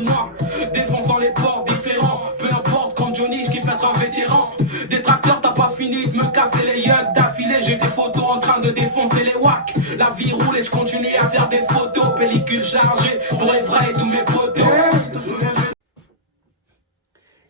Moi, défonçant les ports différents, peu importe comme Johnny qui fait son vétéran. Des tracteurs, t'as pas fini de me casser les yeux d'affilée. J'ai des photos en train de défoncer les wacks. La vie roule et je continue à faire des photos. Pellicule chargée pour les vrais et tous mes potos.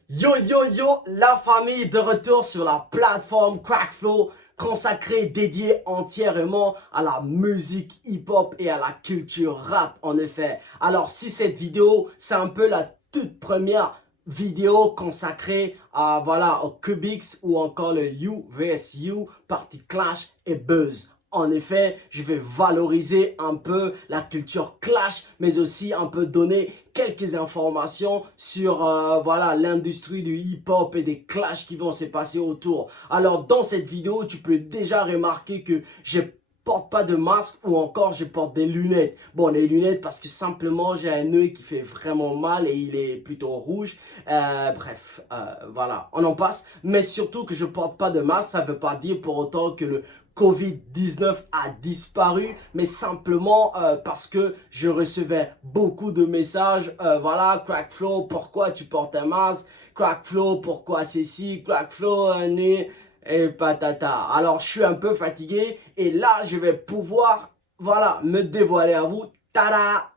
Yo yo yo, la famille de retour sur la plateforme Crackflow, consacrée, dédiée entièrement à la musique hip-hop et à la culture rap en effet. Alors sur cette vidéo, c'est un peu la toute première vidéo consacrée à voilà au Cubix ou encore le You vs You, Party Clash et Buzz. En effet, je vais valoriser un peu la culture clash, mais aussi un peu donner quelques informations sur voilà l'industrie du hip-hop et des clashs qui vont se passer autour. Alors dans cette vidéo, tu peux déjà remarquer que je porte pas de masque ou encore je porte des lunettes. Bon, les lunettes parce que simplement j'ai un œil qui fait vraiment mal et il est plutôt rouge. Bref, voilà, on en passe. Mais surtout que je porte pas de masque, ça veut pas dire pour autant que le Covid-19 a disparu, mais simplement parce que je recevais beaucoup de messages, voilà, Crackflow, pourquoi tu portes un masque? Crackflow, pourquoi ceci? Crackflow, et patata. Alors, je suis un peu fatigué et là, je vais pouvoir, voilà, me dévoiler à vous. Tada!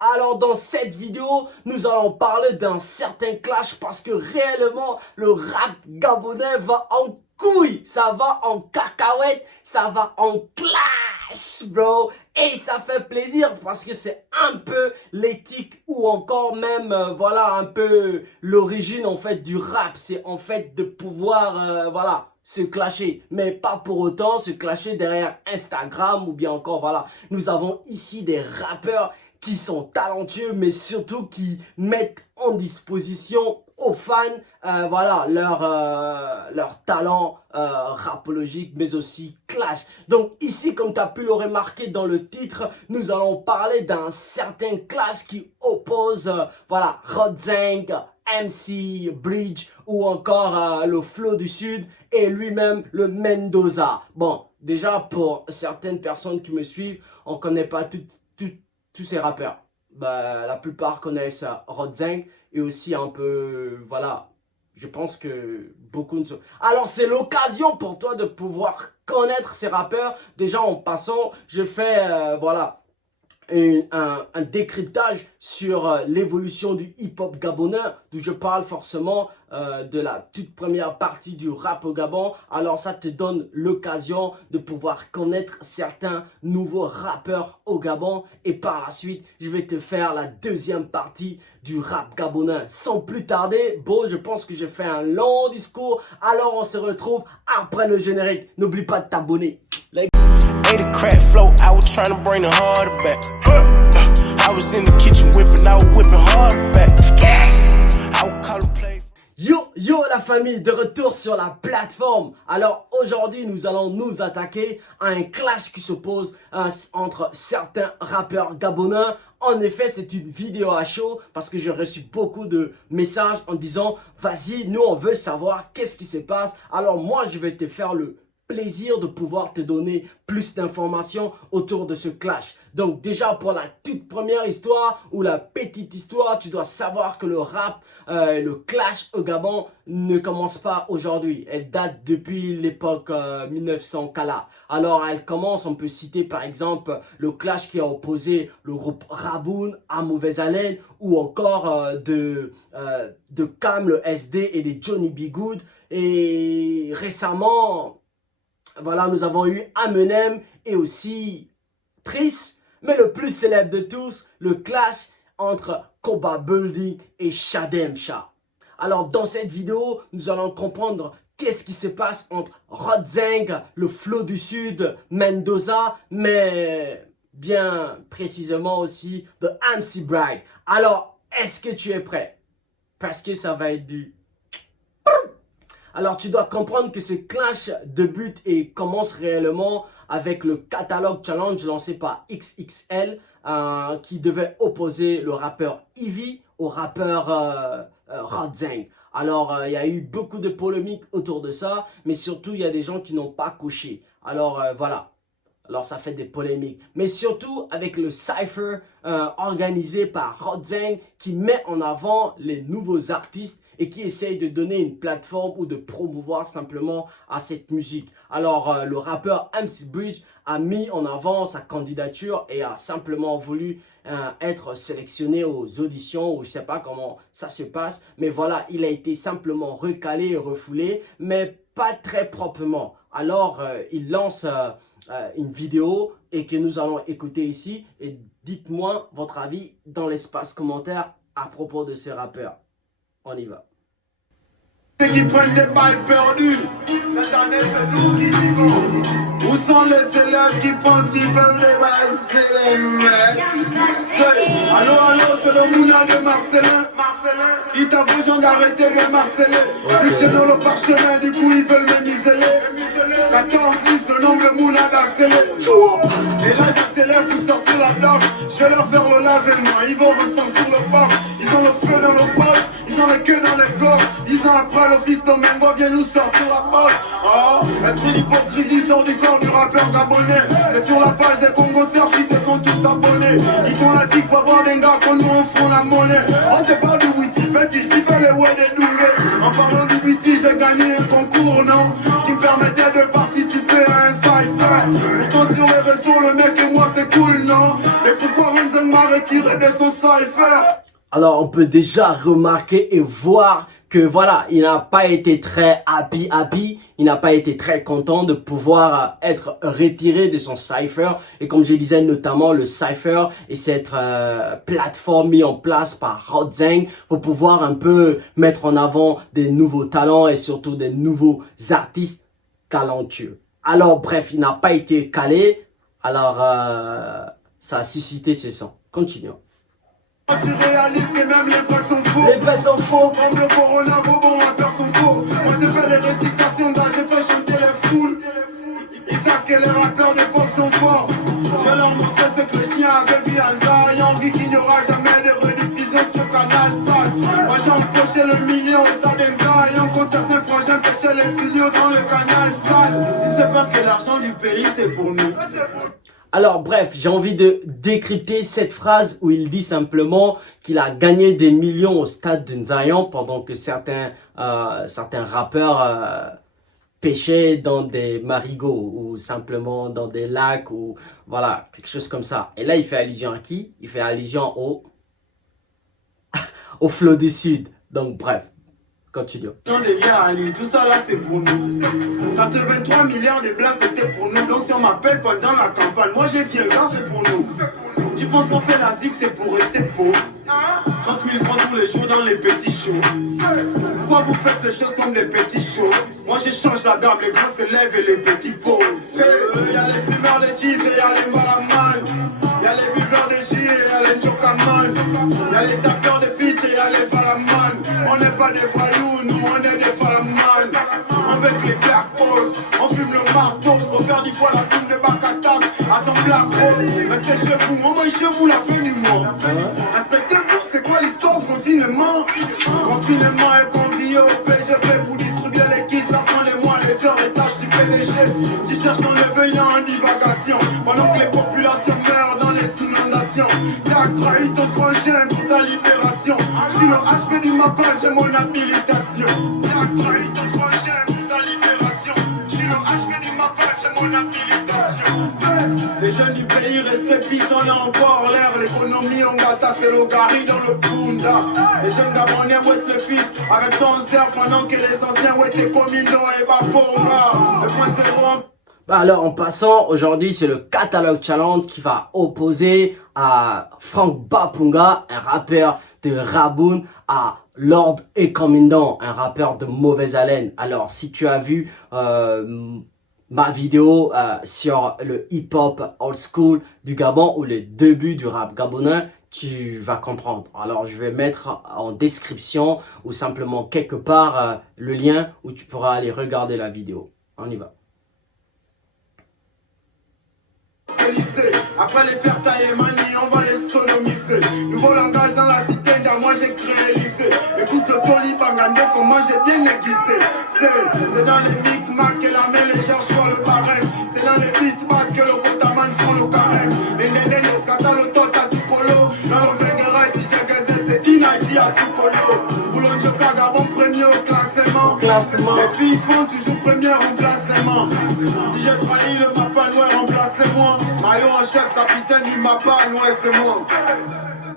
Alors dans cette vidéo, nous allons parler d'un certain clash parce que réellement, le rap gabonais va en couille, ça va en cacahuète, ça va en clash, bro. Et ça fait plaisir parce que c'est un peu l'éthique ou encore même, voilà, un peu l'origine en fait du rap. C'est en fait de pouvoir, voilà, se clasher, mais pas pour autant se clasher derrière Instagram ou bien encore, voilà. Nous avons ici des rappeurs qui sont talentueux, mais surtout qui mettent en disposition aux fans voilà, leur talent rapologique, mais aussi clash. Donc ici, comme tu as pu le remarquer dans le titre, nous allons parler d'un certain clash qui oppose voilà, Rodzeng, MC Bridge ou encore le Flow du Sud et lui-même le Mendoza. Bon, déjà pour certaines personnes qui me suivent, on ne connaît pas tous ces rappeurs. Bah, la plupart connaissent Rodzeng et aussi un peu, voilà, je pense que beaucoup ne sont... Alors c'est l'occasion pour toi de pouvoir connaître ces rappeurs. Déjà en passant, je fais, voilà, un décryptage sur l'évolution du hip-hop gabonais, d'où je parle forcément de la toute première partie du rap au Gabon. Alors ça te donne l'occasion de pouvoir connaître certains nouveaux rappeurs au Gabon. Et par la suite, je vais te faire la deuxième partie du rap gabonais. Sans plus tarder, bon, je pense que j'ai fait un long discours. Alors on se retrouve après le générique. N'oublie pas de t'abonner. Ate a crack flow, I was trying to bring the harder back. I was in the kitchen whipping, I was whipping harder back. I would call him play. Yo la famille, de retour sur la plateforme. Alors aujourd'hui nous allons nous attaquer à un clash qui s'oppose entre certains rappeurs gabonais. En effet c'est une vidéo à chaud parce que j'ai reçu beaucoup de messages en disant vas-y nous on veut savoir qu'est-ce qui se passe. Alors moi je vais te faire le plaisir de pouvoir te donner plus d'informations autour de ce clash. Donc déjà pour la toute première histoire ou la petite histoire, tu dois savoir que le rap, le clash au Gabon ne commence pas aujourd'hui. Elle date depuis l'époque 1900 Kala. Alors elle commence, on peut citer par exemple le clash qui a opposé le groupe Raboun à Mauvaise Haleine ou encore de Cam le SD et des Johnny B. Good. Et récemment, voilà, nous avons eu Eminem et aussi Triss, mais le plus célèbre de tous, le clash entre Koba Building et Shademsha. Alors dans cette vidéo, nous allons comprendre qu'est-ce qui se passe entre Rodzeng, le Flow du Sud, Mendoza, mais bien précisément aussi de MC Bride. Alors, est-ce que tu es prêt? Parce que ça va être du... Alors tu dois comprendre que ce clash débute et commence réellement avec le catalogue challenge lancé par XXL qui devait opposer le rappeur Ivy au rappeur Rodzeng. Alors il y a eu beaucoup de polémiques autour de ça, mais surtout il y a des gens qui n'ont pas coché. Alors voilà, Alors ça fait des polémiques, mais surtout avec le cypher organisé par Rodzeng qui met en avant les nouveaux artistes et qui essaye de donner une plateforme ou de promouvoir simplement à cette musique. Alors le rappeur MC Bridge a mis en avant sa candidature et a simplement voulu être sélectionné aux auditions, ou je sais pas comment ça se passe, mais voilà, il a été simplement recalé et refoulé, mais pas très proprement. Alors il lance une vidéo et que nous allons écouter ici, et dites-moi votre avis dans l'espace commentaire à propos de ce rappeur. On y va. Qui prennent des balles perdues. Cette année, c'est nous qui disons. Où sont les élèves qui pensent qu'ils peuvent dépasser les mecs? Allô, c'est le moulin de Marcelin. Il t'a besoin d'arrêter de marceler. Vu que j'ai dans le parchemin, du coup, ils veulent me miseler. 14 plus le nombre de moulins d'accélé. Et là, j'accélère pour sortir la dame. Je vais leur faire le lavement. Ils vont ressentir le pop. Ils ont le feu dans le poche. Ils ont le queue dans les gorges. Ils ont après le fils de Mengo vient nous sortir la poche. Oh, esprit d'hypocrisie sort du corps du rappeur gabonais. C'est sur la page des Congo Serge qui se sont tous abonnés. Ils font la zik pour avoir des gars qu'on nous offre la monnaie. On te parle du Witty, petit, tu fais les ouais des Dungé. En parlant du Witty, j'ai gagné un concours, non, qui me permettait de participer à un cypher. Pourtant sur les réseaux, le mec et moi c'est cool, non. Mais pourquoi Ronzen m'a retiré de son cypher? Alors on peut déjà remarquer et voir que voilà, il n'a pas été très happy, il n'a pas été très content de pouvoir être retiré de son cypher. Et comme je disais, notamment le cypher et cette plateforme mise en place par Rodzeng pour pouvoir un peu mettre en avant des nouveaux talents et surtout des nouveaux artistes talentueux. Alors bref, il n'a pas été calé, alors ça a suscité ses sons. Continuons. Tu réalises que même les vrais sont faux. Les vrais sont faux. Comme le corona, bon, ma peur sont faux. Moi j'ai fait les récitations d'âge, j'ai fait chanter les foules. Ils savent que les rappeurs d'époque sont forts. Je vais leur montrer ce que le chien avait vu en Zion. Vu qu'il n'y aura jamais de rediffusion sur Canal 5. Moi j'ai empoché le million au stade Zion. Quand certains frangins pêchaient les studios dans le Canal 5. Si c'est pas que l'argent du pays, c'est pour nous. Alors bref, j'ai envie de décrypter cette phrase où il dit simplement qu'il a gagné des millions au stade de Zion pendant que certains rappeurs pêchaient dans des marigots ou simplement dans des lacs ou voilà, quelque chose comme ça. Et là, il fait allusion à qui? Il fait allusion au flot du Sud. Donc bref. Continue. Tout ça là c'est pour nous. 83 milliards de blancs c'était pour nous. Donc si on m'appelle pendant la campagne, moi j'ai bien là c'est pour nous. Tu penses qu'on fait la zig c'est pour rester pauvre? 30 000 francs tous les jours dans les petits shows. Pourquoi vous faites les choses comme les petits shows? Moi je change la gamme, les grands se lèvent et les petits posent. Y'a les fumeurs de cheese et y'a les malaman. Y'a les buveurs de jus et y'a les chocaman. Y'a les tapeurs de pitch et y'a les falaman. On n'est pas des voyous, nous on est des falaman. Avec les black roses, on fume le marteau. Pour faire 10 fois la toune de Bakatak à ton black rose. Restez chez vous, maman est chez vous la fin du mois. Respectez-vous, c'est quoi l'histoire de confinement? Confinement et convié au PGP pour distribuer les kits. Ça prend les mois, les heures, les tâches du PDG. Tu cherches ton éveillant en divagation. Pendant que les populations meurent dans les inondations. T'as trahi ton frangin pour ta libération. Je suis le HP du Mapal, j'ai mon habilitation. T'as trahi ton frangin pour ta libération. Je suis le HP du Mapal, j'ai mon habilitation. Les jeunes du pays restent pissants là encore l'air. L'économie on gâta, c'est le gari dans le Punda. Les jeunes gabonais ouettent le fit avec ton cerf pendant que les anciens ouettent tes communaux et Bapora. Le point zéro. Alors en passant, aujourd'hui c'est le Catalogue Challenge qui va opposer à Frank Bapunga, un rappeur de Raboun, à Lord Ecomindan, un rappeur de mauvaise haleine. Alors si tu as vu ma vidéo sur le hip-hop old school du Gabon ou le début du rap gabonais, tu vas comprendre. Alors je vais mettre en description ou simplement quelque part le lien où tu pourras aller regarder la vidéo. On y va. Après les faire tailler manie, on va les sodomiser. Nouveau langage dans la cité, moi j'ai créé lycée. Écoute le Toli Bangande, comment j'ai bien aiguisé. C'est dans les micmacs que la main légère soit le barème. C'est dans les beatbacks que le côté ici à Toukolo. Boulanger Kagabon premier au classement. Classement. Les filles font toujours première en classement. Si j'ai trahi le mappa noir, remplacez-moi. Maillot en chef, capitaine du mappa noir, c'est moi.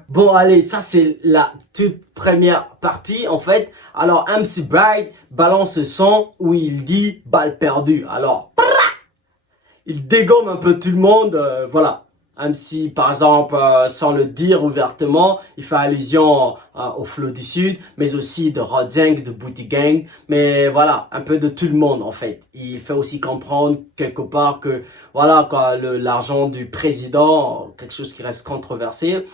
Bon, allez, ça c'est la toute première partie en fait. Alors, MC Bright balance ce son où il dit balle perdue. Alors, il dégomme un peu tout le monde, voilà. MC, par exemple, sans le dire ouvertement, il fait allusion au Flow du Sud, mais aussi de Rodzeng, de Booty Gang, mais voilà, un peu de tout le monde en fait. Il fait aussi comprendre quelque part que, voilà, quoi, l'argent du président, quelque chose qui reste controversé,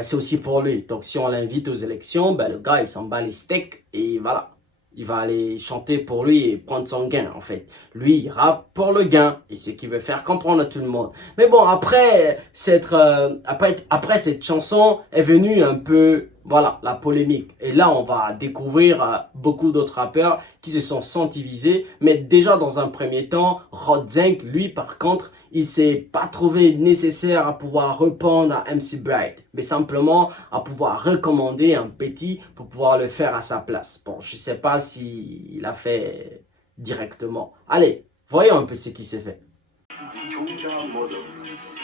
c'est aussi pour lui. Donc si on l'invite aux élections, ben, le gars il s'en bat les steaks et voilà. Il va aller chanter pour lui et prendre son gain en fait. Lui, il rappe pour le gain et c'est ce qu'il veut faire comprendre à tout le monde. Mais bon, après cette chanson est venue un peu, voilà, la polémique. Et là, on va découvrir beaucoup d'autres rappeurs qui se sont sentis visés. Mais déjà, dans un premier temps, Rodzeng, lui, par contre, il s'est pas trouvé nécessaire à pouvoir répondre à MC Bright, mais simplement à pouvoir recommander un petit pour pouvoir le faire à sa place. Bon, je sais pas s'il a fait directement. Allez, voyons un peu ce qui s'est fait.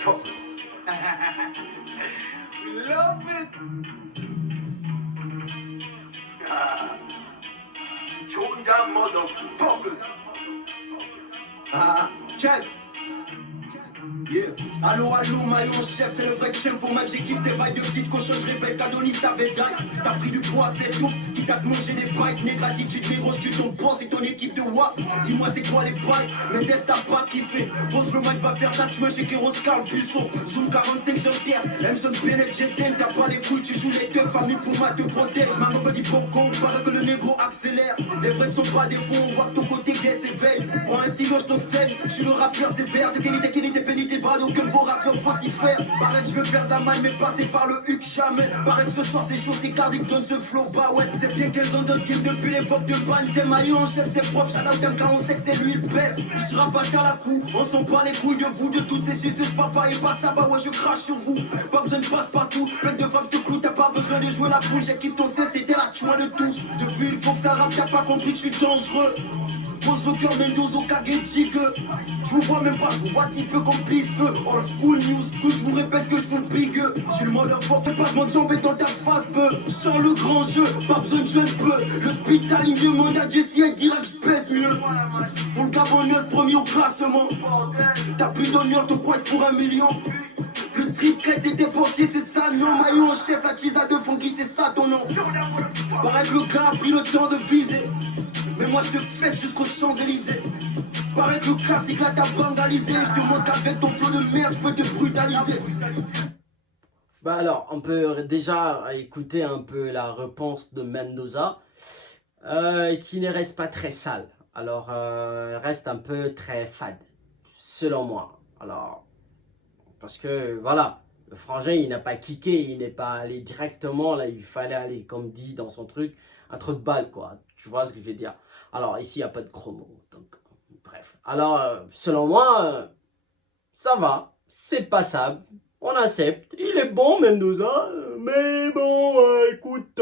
Oh. Love it. Check. Yeah. Allo, maillot chef, c'est le vrai chien pour moi. J'ai kiffé tes bails de petite cochon, je répète qu'Adonis t'avait daille. T'as pris du poids, c'est tout. Qui t'a mangé des bites négatives, tu te miroges, tu ton boss et ton équipe de WAP. Dis-moi, c'est quoi les bails? Mendes t'as pas kiffé. Pose le mic, va faire ta tuer chez Kéros, Carl Buisson. Zoom 45, j'enterre. Emerson Bennett, j'éteins. T'as pas les couilles, tu joues les deux. Famille pour moi, te protège. Maman me dit popcorn, paraît que le négro accélère. Les vrais ne sont pas des faux, on voit que ton côté gay s'éveille. Prends un stylo, je t'enseigne. Je suis le rappeur sévère. De qualité, pénité, bras, donc un beau rappeur falsifère. Paraît que je veux faire de la maille, mais passer par le huc jamais. Paraît que ce soir c'est chaud, c'est cardiaque, donne ce flow, bah ouais. C'est bien qu'elles ont deux skills depuis l'époque de Ban. T'es maillot en chef, c'est propre, shout out d'un car on sait que c'est lui le best. Je rappe à la cou, on s'en bat les couilles de vous, de toutes ces suces, papa et pas ça, bah ouais, je crache sur vous. Pas besoin de passe partout, plein de femmes te clouent, t'as pas besoin de jouer la poule. J'ai quitté ton cesse, t'étais la chouin de tous. Depuis il faut que ça rappe, t'as pas compris que je suis dangereux. Pose le cœur Mendoza Kagechi que je vous vois même pas, je vous vois petit peu comme piste. Old school news, que je vous répète que je vous le big. Je suis le motherfucker, pas de mon jambes et dans ta face peu. Sans le grand jeu, pas besoin de jouer peu. Le spital il demande à Jessie et dira que je pèse mieux. Pour le Gabon 9 premier au classement. T'as plus d'honneur, ton quest pour 1 million. Le street crête et tes portiers, c'est ça, non. Maillot en chef, la cheese à deux funky, c'est ça ton nom. Pareil que le gars a pris le temps de viser. Mais moi je te fesse jusqu'aux Champs-Élysées. Pareil que le classique là t'as vandalisé. Je te montre qu'avec ton flot de merde je peux te brutaliser. Bah alors, on peut déjà écouter un peu la réponse de Mendoza, qui ne reste pas très sale. Alors, reste un peu très fade, selon moi. Alors, parce que voilà, le frangin il n'a pas kické, il n'est pas allé directement là, il fallait aller, comme dit dans son truc, un trou de balle quoi. Tu vois ce que je veux dire? Alors ici il n'y a pas de chromo, donc bref. Alors selon moi, ça va, c'est passable, on accepte. Il est bon Mendoza, mais bon, écoute.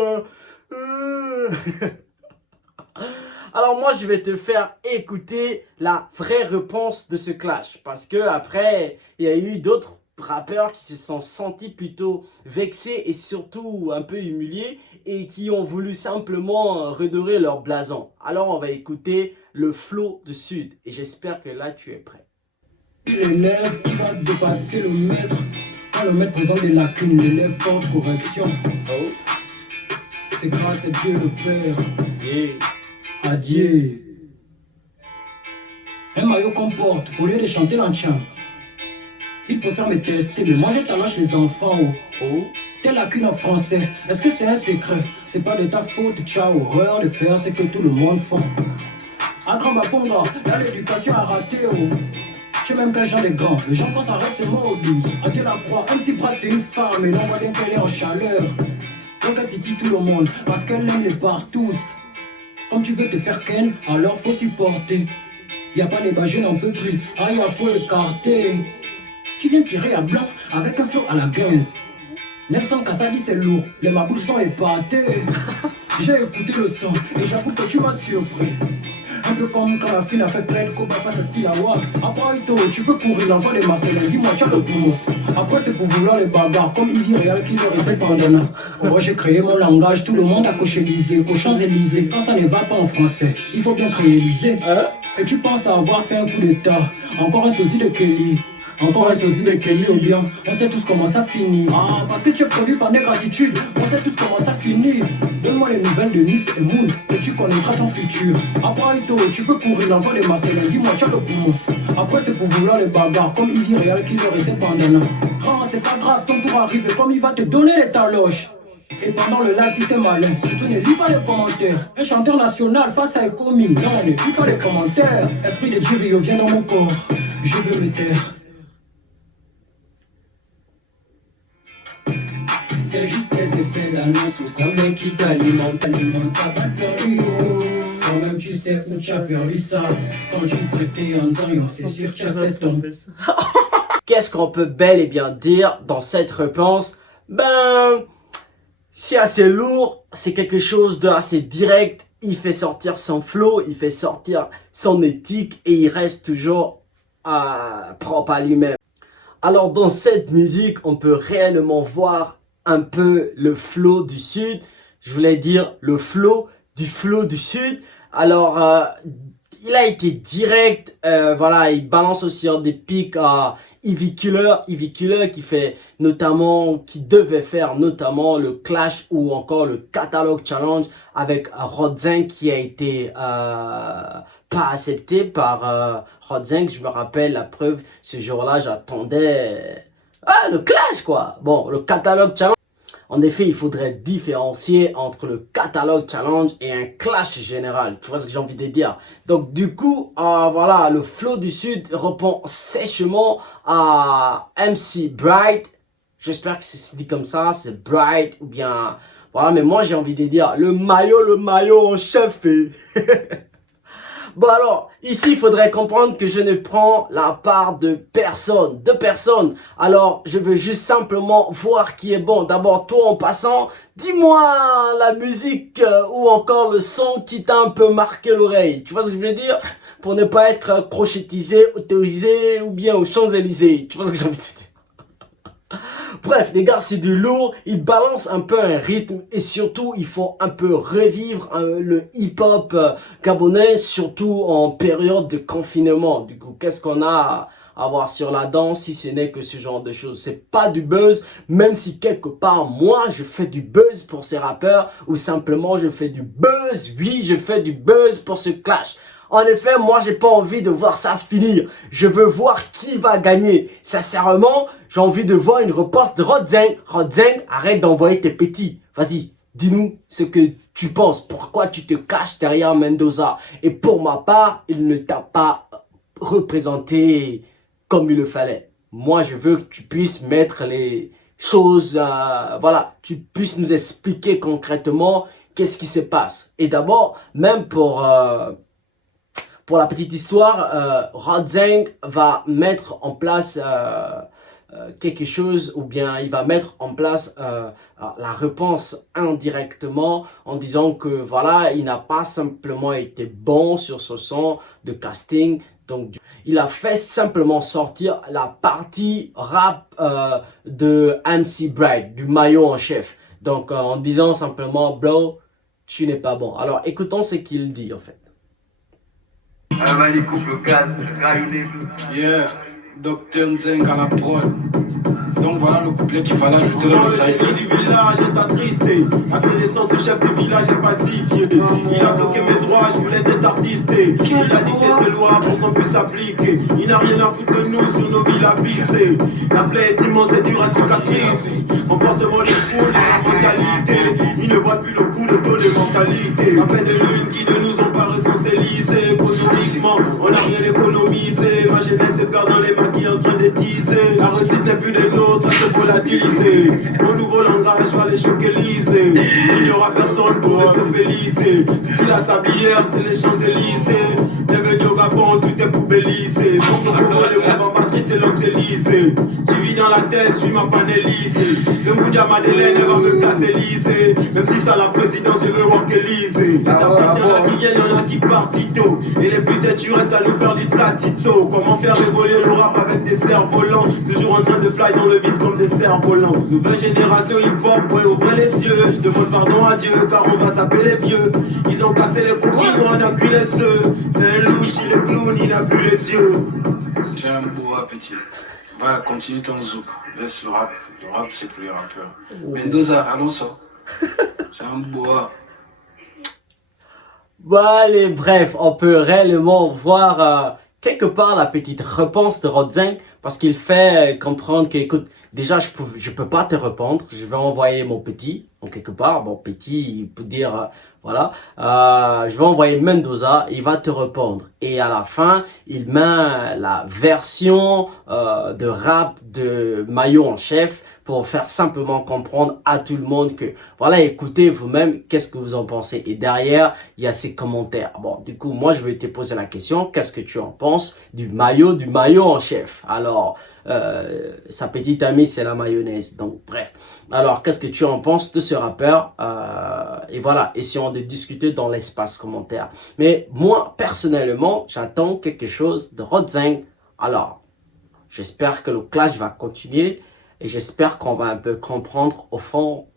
Alors moi je vais te faire écouter la vraie réponse de ce clash. Parce que après, il y a eu d'autres rappeurs qui se sont sentis plutôt vexés et surtout un peu humiliés et qui ont voulu simplement redorer leur blason. Alors on va écouter le flow du Sud et j'espère que là tu es prêt. L'élève qui va dépasser le maître, quand le maître présente des lacunes, l'élève porte correction. Oh. C'est grâce à Dieu le Père. Yeah. Adieu. Un maillot qu'on porte, au lieu de chanter l'enchant, il préfère me tester, mais moi j'ai tendance les enfants. Oh. Tes lacunes en français, est-ce que c'est un secret? C'est pas de ta faute, tu as horreur de faire ce que tout le monde fait. À grand Baponga, là l'éducation a raté. Oh. Tu sais même qu'un genre de grand, le genre quand s'arrête c'est mort douce. Adieu la proie, même si Brad c'est une femme, et l'on voit bien qu'elle est en chaleur. Donc elle titille tout le monde, parce qu'elle aime les partous. Comme tu veux te faire ken, alors faut supporter. Y'a pas les je n'en peux plus, aïe, faut écarter. Tu viens tirer à blanc avec un flow à la guinze. Nelson Kassadi c'est lourd, les mabouches sont épatées. J'ai écouté le son et j'avoue que tu m'as surpris. Un peu comme quand la fille a fait plein de copains face à style à wax. Après Ito, tu peux courir l'enfant des Marseillais, dis-moi tu as le poumon. Après c'est pour vouloir les bagarres comme Ivy Real qui leur essaie pendant. Oh j'ai créé mon langage, tout le monde a coché l'Élysée, aux Champs-Élysées. Quand ça ne va pas en français, il faut bien créer l'Élysée. Et tu penses avoir fait un coup d'état, encore un sosie de Kelly. Encore un sosie de Kelly ou bien on sait tous comment ça finit. Ah, parce que tu es produit par des gratitudes, on sait tous comment ça finit. Donne-moi les nouvelles de Nice et Moon et tu connaîtras ton futur. Après Ito, tu peux courir l'enfant des Marseillais, dis-moi tu as le poumon. Après c'est pour vouloir les bagarres comme Ivy Real qui leur essaie pendant. Ah, c'est pas grave, ton tour arrive et comme il va te donner les taloches. Et pendant le live si t'es malin, surtout ne lis pas les commentaires. Un chanteur national face à Ekomi, non ne lis pas les commentaires. Esprit de Jirio vient dans mon corps, je veux me taire. C'est juste les effets d'annonce comme les qui t'alimentent ta batterie. Quand même tu sais où tu as perdu ça. Quand tu prestais en disant c'est sûr que tu as fait ton. Qu'est-ce qu'on peut bel et bien dire dans cette réponse? Ben, c'est assez lourd, c'est quelque chose de assez direct. Il fait sortir son flow, il fait sortir son éthique et il reste toujours propre à lui-même. Alors dans cette musique, on peut réellement voir un peu le flow du sud, je voulais dire le flow du sud. Alors il a été direct, voilà, il balance aussi des pics à Ivy Killer qui fait notamment, qui devait faire notamment le clash ou encore le catalogue challenge avec Rodzeng qui a été pas accepté par Rodzeng. Je me rappelle la preuve, ce jour-là j'attendais le clash quoi. Bon, le catalogue challenge. En effet, il faudrait différencier entre le catalogue challenge et un clash général. Tu vois ce que j'ai envie de dire? Donc du coup, voilà, le flow du sud répond sèchement à MC Bright. J'espère que c'est dit comme ça, c'est Bright ou bien... Voilà, mais moi j'ai envie de dire le maillot en chef. Bon alors, ici il faudrait comprendre que je ne prends la part de personne, Alors, je veux juste simplement voir qui est bon. D'abord, toi en passant, dis-moi la musique ou encore le son qui t'a un peu marqué l'oreille. Tu vois ce que je veux dire? Pour ne pas être crochetisé, autorisé ou bien aux Champs-Élysées. Tu vois ce que j'ai envie de dire? Bref, les gars, c'est du lourd, ils balancent un peu un rythme et surtout, il faut un peu revivre le hip-hop gabonais, surtout en période de confinement. Du coup, qu'est-ce qu'on a à voir sur la danse si ce n'est que ce genre de choses? C'est pas du buzz, même si quelque part, moi, je fais du buzz pour ces rappeurs ou simplement je fais du buzz, oui, je fais du buzz pour ce clash. En effet, moi, j'ai pas envie de voir ça finir. Je veux voir qui va gagner. Sincèrement, j'ai envie de voir une réponse de Rodzeng. Rodzeng, arrête d'envoyer tes petits. Vas-y, dis-nous ce que tu penses. Pourquoi tu te caches derrière Mendoza? Et pour ma part, il ne t'a pas représenté comme il le fallait. Moi, je veux que tu puisses mettre les choses, voilà, tu puisses nous expliquer concrètement qu'est-ce qui se passe. Et d'abord, même pour la petite histoire, Rodzeng va mettre en place quelque chose ou bien il va mettre en place la réponse indirectement en disant que voilà, il n'a pas simplement été bon sur ce son de casting. Donc, il a fait simplement sortir la partie rap de MC Bright, du maillot en chef. Donc, en disant simplement, bro, tu n'es pas bon. Alors, écoutons ce qu'il dit en fait. Yeah, Dr Nzeng à la prod. Donc voilà le couplet qu'il fallait ajouter dans le cypher. Le chef du village est attristé. À connaissance, le chef du village est pacifié. Il a bloqué mes droits, je voulais être artisté. Il a dicté ses lois pour qu'on puisse s'appliquer. Il n'a rien à foutre de nous sur nos villes à pisser. La plaie est immense et dure à cicatriser. Comportement des foules, la mentalité. Il ne voit plus le coup de taux de mentalité. À peine de lune qui de nous ont pas responsabilisé. Économiquement, on n'a rien économisé. Ma jeunesse se perd dans les maquis en train de teaser. La réussite n'est plus des nôtres, à se volatiliser. Mon nouveau langage va les choqueliser. Il n'y aura personne pour stopper l'Élysée. Si la sablière, c'est les Champs-Élysées. Bienvenue au Gabon, tout est poubellisé. Pour le Congo, le mouvement matrice, c'est l'Élysée. Tu vis dans la tête, je suis ma panélise. Le Moudia Madeleine, elle va me placer lycée. Même si ça la présidence, je veux voir qu'Élysée. Les appréciants, y'en a qui viennent, y'en a qui partent tôt. Et les putains, tu restes à nous faire du platito. Comment faire évoluer le rap avec des cerfs-volants. Toujours en train de fly dans le vide comme des cerfs-volants. Nouvelle génération hip-hop, ouais, ouvrez les yeux. Je demande pardon à Dieu, car on va s'appeler les vieux. Ils ont cassé les cookies, nous on a plus les ceux. C'est un louche, il est clown, il n'a plus les yeux. J'ai un beau appétit. Va, continue ton zouk. Laisse le rap. Le rap, c'est pour les rappeurs. Mendoza, allons ça. C'est un bois. Bon allez, bref, on peut réellement voir quelque part la petite réponse de Rodzeng parce qu'il fait comprendre que, écoute, déjà je peux pas te répondre, je vais envoyer mon petit, en quelque part, bon petit, il peut dire, voilà, je vais envoyer Mendoza, il va te répondre. Et à la fin, il met la version de rap de Mayo en chef pour faire simplement comprendre à tout le monde que, voilà, écoutez vous-même, qu'est-ce que vous en pensez. Et derrière, il y a ces commentaires. Bon, du coup, moi, je vais te poser la question, qu'est-ce que tu en penses du maillot en chef? Alors, sa petite amie, c'est la mayonnaise. Donc, bref. Alors, qu'est-ce que tu en penses de ce rappeur? Et voilà, essayons de discuter dans l'espace commentaire. Mais moi, personnellement, j'attends quelque chose de Rodzeng. Alors, j'espère que le clash va continuer. Et j'espère qu'on va un peu comprendre au fond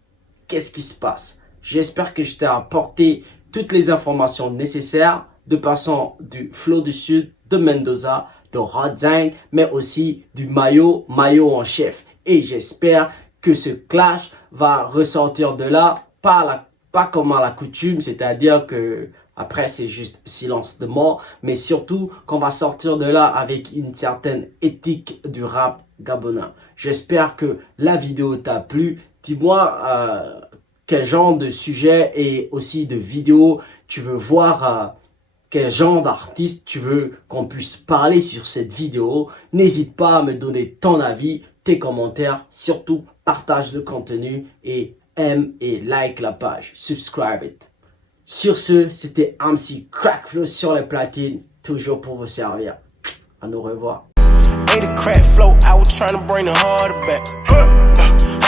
qu'est-ce qui se passe. J'espère que je t'ai apporté toutes les informations nécessaires de passant du Flow du Sud, de Mendoza, de Rodzeng, mais aussi du Mayo en chef. Et j'espère que ce clash va ressortir de là, pas comme à la coutume, c'est-à-dire que après c'est juste silence de mort, mais surtout qu'on va sortir de là avec une certaine éthique du rap gabonais. J'espère que la vidéo t'a plu. Dis-moi quel genre de sujet et aussi de vidéo tu veux voir, quel genre d'artiste tu veux qu'on puisse parler sur cette vidéo. N'hésite pas à me donner ton avis, tes commentaires, surtout partage le contenu et aime et like la page, subscribe it. Sur ce, c'était MC Crackflow sur les platines, toujours pour vous servir. À nous revoir. Ate a crack flow, I was trying to bring the harder back.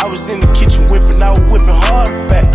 I was in the kitchen whipping, I was whipping harder back.